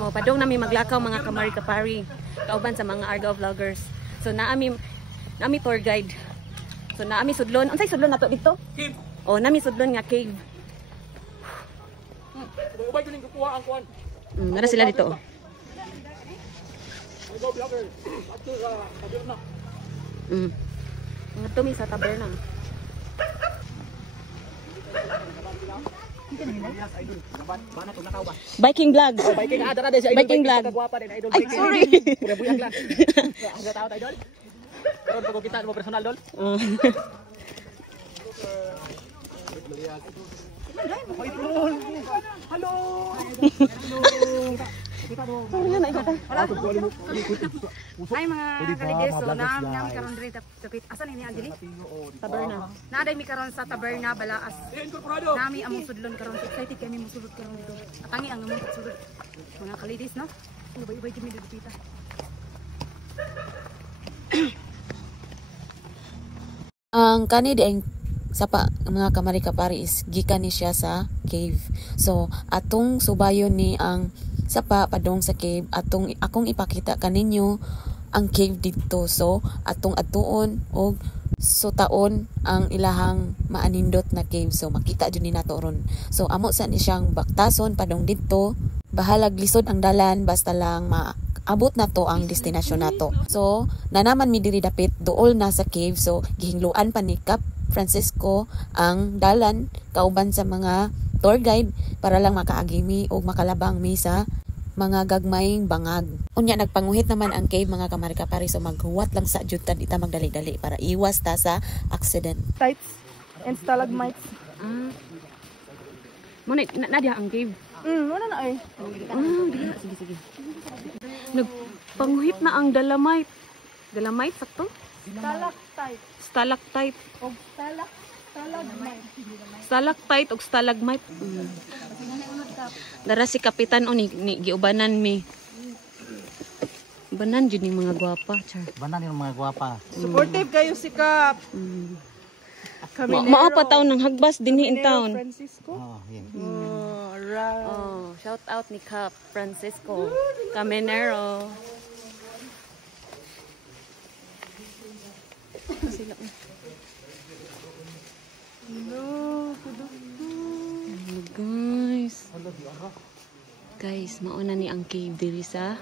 Oh, padong nami maglakaw mga kamari-kapari. Kauban sa mga Argao vloggers. So naami tour guide. So naami sudlon. Unsay sudlon nato dito? Cave. Oh, nami sudlon nga cave. Ubay din kukuha ang kuan. Nara sila dito. Argao vlogger. Ato sa taberna. Nga tumi sa taberna. Biking vlog. Biking ada ada si idol. Biking vlog. Kagwapa din idol. Ay, sorry. Pura buyag lang. Ang tao idol. Karon pag kita mo personal dol. Hello. Ay mga kalides, so naam karon diri tapit. Asan ini Anjeli? Taberna. Naaday mi karon sa taberna Balaas. Nami among sudlon karon. Excited kami mo sulod karon dito. Atangi ang among sulod. Mga kalides no? Ubay-ubay jud mi dito. Ang kani di ang sapa mga kamari-kapari is gikan ni siya sa cave. So atong subayon ni ang sapa padong sa cave, akong ipakita kaninyo ang cave dito. So atong atuon og sutaon ang ilahang maanindot na cave. So makita jud ni nato ron. So amo sa ni siyang baktason padong dito. Bahalag lisod ang dalan basta lang abot na to ang destinasyon nato. So, nanaman mi diri dapit duol na sa cave. So, gihingluan pa ni Cap Francisco ang dalan kauban sa mga tour guide para lang makaagi mi o makalabang mi sa mga gagmayng bangag. Unya nagpanguhit naman ang cave mga kamari-kapari. So, maghuwat lang sa jutan ita magdali-dali para iwas ta sa accident. Tights and stalagmites. Muna na ang cave. Wala na ay. Sige. Nagpanguhit na ang dalamite. Dalamite, sakto? Stalactite. Stalactite. Og stalagmite. Stalactite o stalagmite. Dara si Kapitan o ni giubanan mi. Banan jud ni mga gwapa. Char. Banan yung mga gwapa. Supportive kayo si Cap. Mao pa taon ng hagbas dinhi in town. Francisco. Yan. Right. Oh, shout out ni Cap Francisco Caminero. Sila. Guys, mauna ni ang cave diri sa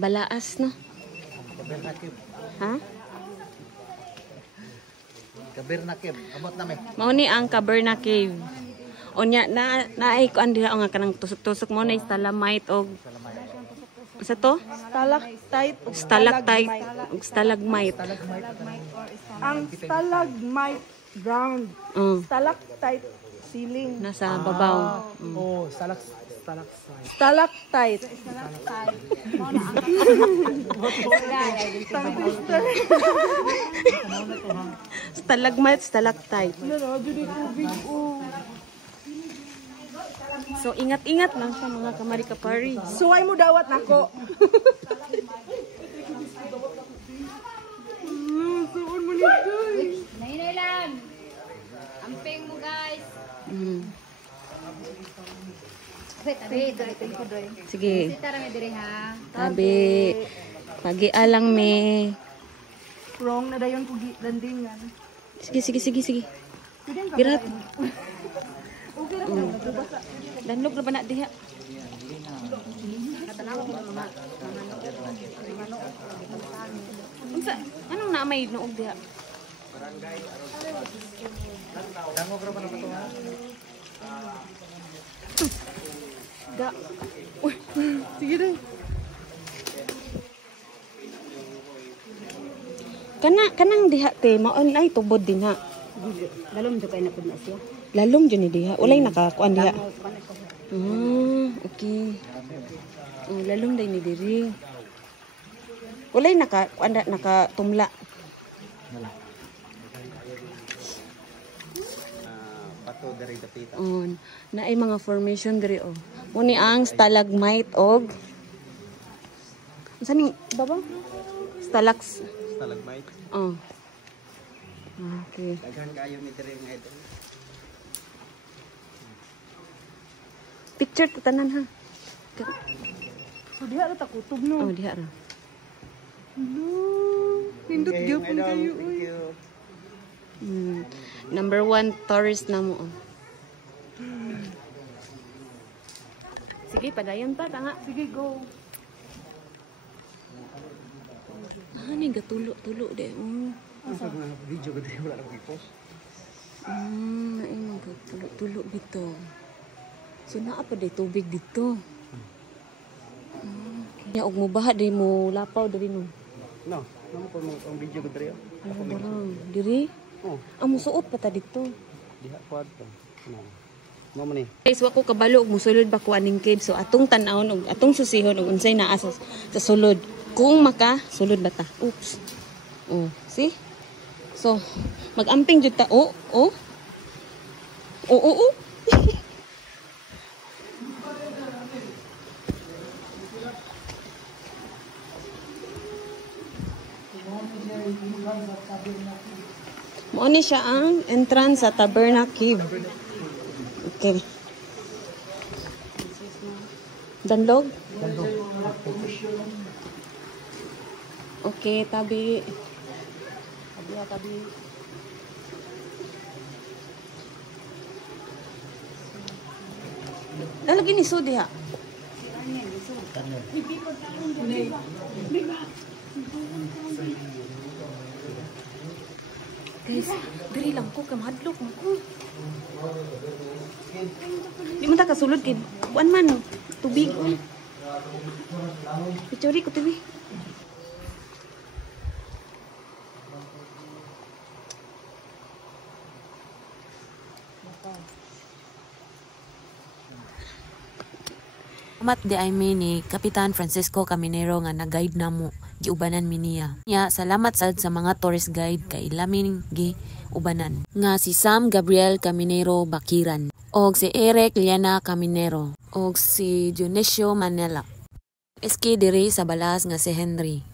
Balaas, no? Ha? Caberna Cave. Abot na may. Mauni ang Caberna Cave. Onya naay ko andira nga kanang tusok-tusok mo na stalagmite og sa to? Stalactite ug stalagmite. Ang stalagmite ground. Stalactite ceiling. Nasa babaw. Oh, Stalactite. Stalagmite, stalactite. So ingat-ingat lang sa mga kamari-kapari. Suway mo dawat nako. Suon mo nito. Nahinay lang. Amping mo guys. Sige. Sita rami diri ha. Tabi. Pagi-alang me. Wrong na dayon ko landingan. Sige. Girat. Danlog na ba na diha? Unsa? Anong naamay noog diha? Da. Uy, sige dai. Kanang diha te maon ay tubod din ha. Lalom jud kay napud na siya. Lalom jud ni diha. Walay nakakuan diha. Okay. Lalom day ni diri. Walay nakatumla. Bato dari dapita. Na ay mga formation diri oh. Muni ang stalagmite og unsa ning baba? Stalagmite. Oh. Okay. Daghan kayo ni diri nga ito. Picture ko tanan ha. So diha ra ta kutob no. Oh, diha ra. Pindot gyapon kayo uy. Number 1 tourist na mo. Sige, padayon pa tanga. Sige go. Ani gatulo-tulo de. Video ko dito wala nang i-post. Ayun gatulo-tulo bito. So naa pa day tubig dito. Ya og mo baha di mo lapaw diri no. No, namo ko ang video ko dito. Barang diri. Oh, Amo suot pa ta dito. diha quad to. No. Mo man ni. Guys, wako kabalo og musulod ba ko aning cave. So atong tan-awon og atong susihon og unsay naa sa sulod. Kung maka sulod ba ta? Oops. Oh, see? So mag-amping jud ta. Oh. Mo ni siya ang entrance sa Taberna Cave. Okay. Danlog? Okay, tabi. Tabi. Lalagyan ni Sudi ha. Guys, diri lang ko kamadlok mo ko. Di mo ta kasulod kay kuan man tubig ko. Picture ko tubig. Salamat di ay ni Kapitan Francisco Caminero nga nag-guide namo giubanan mi niya. Salamat sad sa mga tourist guide kay lamin gi ubanan. Nga si Sam Gabriel Caminero Bakiran og si Eric Liana Caminero og si Dionisio Manela. Eski diri sa balas nga si Henry.